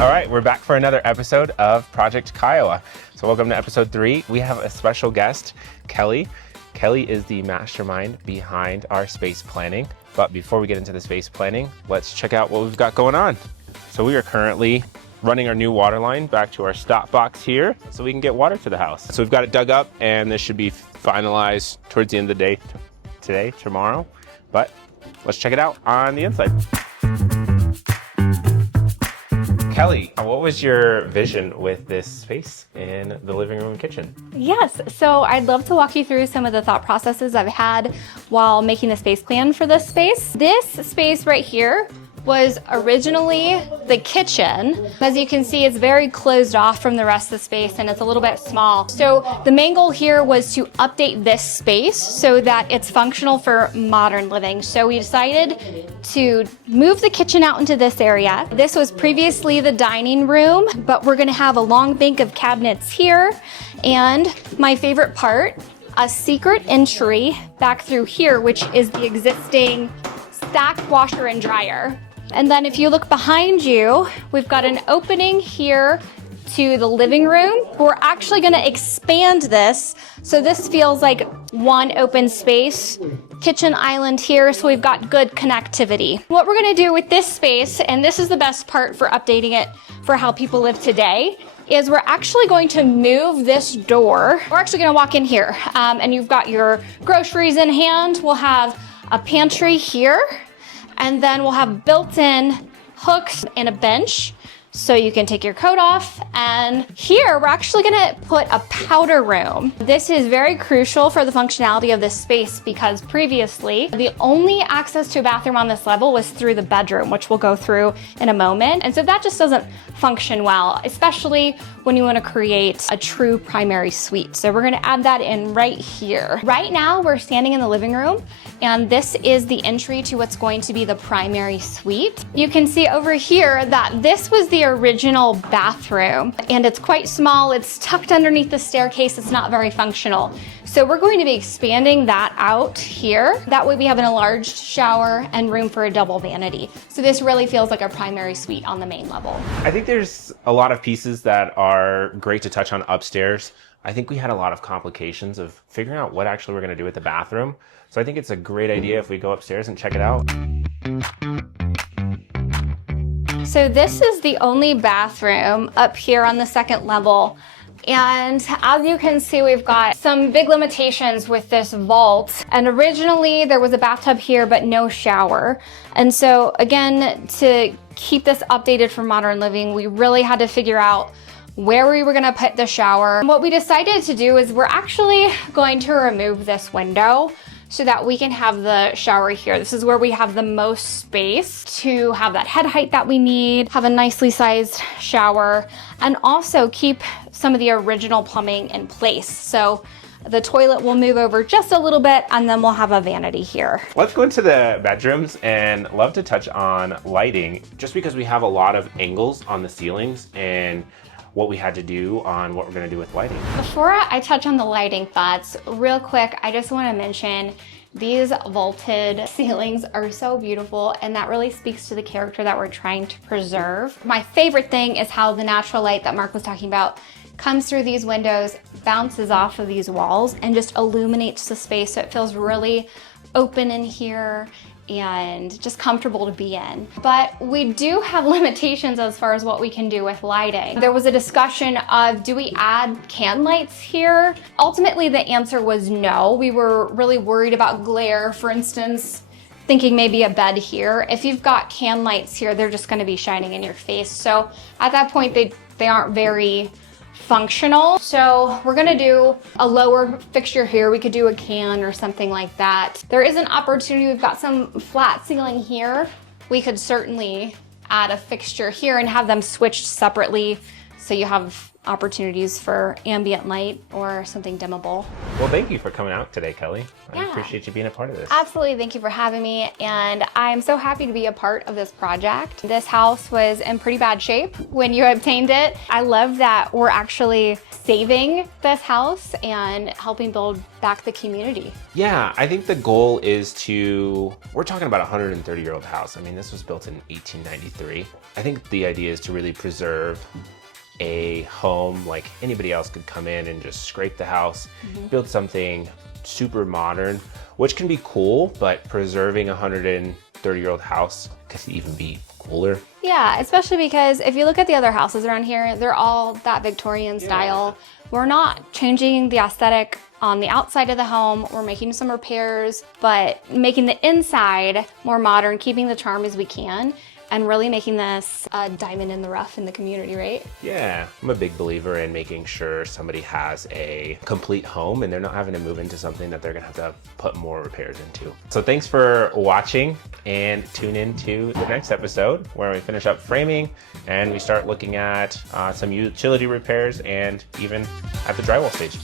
All right, we're back for another episode of Project Kiowa. So welcome to episode 3. We have a special guest, Kelly. Kelly is the mastermind behind our space planning. But before we get into the space planning, let's check out what we've got going on. So we are currently running our new water line back to our stop box here so we can get water to the house. So we've got it dug up and this should be finalized towards the end of the day today, tomorrow. But let's check it out on the inside. Kelly, what was your vision with this space in the living room and kitchen? Yes, so I'd love to walk you through some of the thought processes I've had while making the space plan for this space. This space right here was originally the kitchen. As you can see, it's very closed off from the rest of the space and it's a little bit small. So the main goal here was to update this space so that it's functional for modern living. So we decided to move the kitchen out into this area. This was previously the dining room, but we're gonna have a long bank of cabinets here. And my favorite part, a secret entry back through here, which is the existing stacked washer and dryer. And then if you look behind you, we've got an opening here to the living room. We're actually gonna expand this, so this feels like one open space. Kitchen island here, so we've got good connectivity. What we're gonna do with this space, and this is the best part for updating it for how people live today, is we're actually going to move this door. We're actually gonna walk in here, and you've got your groceries in hand. We'll have a pantry here, and then we'll have built-in hooks and a bench so you can take your coat off. And here we're actually gonna put a powder room. This is very crucial for the functionality of this space because previously the only access to a bathroom on this level was through the bedroom, which we'll go through in a moment. And so that just doesn't function well, especially when you want to create a true primary suite. So we're going to add that in right here. Right now we're standing in the living room and this is the entry to what's going to be the primary suite. You can see over here that this was the original bathroom and it's quite small. It's tucked underneath the staircase. It's not very functional. So we're going to be expanding that out here. That way we have an enlarged shower and room for a double vanity. So this really feels like a primary suite on the main level. I think there's a lot of pieces that are great to touch on upstairs. I think we had a lot of complications of figuring out what actually we're gonna do with the bathroom. So I think it's a great idea if we go upstairs and check it out. So this is the only bathroom up here on the second level. And as you can see, we've got some big limitations with this vault. And originally there was a bathtub here, but no shower. And so again, to keep this updated for modern living, we really had to figure out where we were gonna put the shower. And what we decided to do is we're actually going to remove this window so that we can have the shower here. This is where we have the most space to have that head height that we need, have a nicely sized shower, and also keep some of the original plumbing in place. So the toilet will move over just a little bit and then we'll have a vanity here. Let's go into the bedrooms and love to touch on lighting just because we have a lot of angles on the ceilings and what we had to do on what we're gonna do with lighting. Before I touch on the lighting thoughts, real quick, I just wanna mention these vaulted ceilings are so beautiful and that really speaks to the character that we're trying to preserve. My favorite thing is how the natural light that Mark was talking about comes through these windows, bounces off of these walls and just illuminates the space so it feels really open in here and just comfortable to be in. But we do have limitations as far as what we can do with lighting. There was a discussion of, do we add can lights here? Ultimately, the answer was no. We were really worried about glare, for instance, thinking maybe a bed here. If you've got can lights here, they're just gonna be shining in your face. So at that point, they aren't very functional. So we're gonna do a lower fixture here. We could do a can or something like that. There is an opportunity. We've got some flat ceiling here. We could certainly add a fixture here and have them switched separately so you have opportunities for ambient light or something dimmable. Well, thank you for coming out today, Kelly. I Yeah. appreciate you being a part of this. Absolutely, thank you for having me, and I'm so happy to be a part of this project. This house was in pretty bad shape when you obtained it. I love that we're actually saving this house and helping build back the community. Yeah, I think the goal is we're talking about a 130-year-old house. I mean, this was built in 1893. I think the idea is to really preserve a home like anybody else could come in and just scrape the house, build something super modern, which can be cool, but preserving a 130-year-old house could even be cooler. Yeah, especially because if you look at the other houses around here, they're all that Victorian style. We're not changing the aesthetic on the outside of the home. We're making some repairs, but making the inside more modern, keeping the charm as we can, and really making this a diamond in the rough in the community, right? Yeah, I'm a big believer in making sure somebody has a complete home and they're not having to move into something that they're gonna have to put more repairs into. So thanks for watching, and tune in to the next episode where we finish up framing and we start looking at some utility repairs and even at the drywall stage.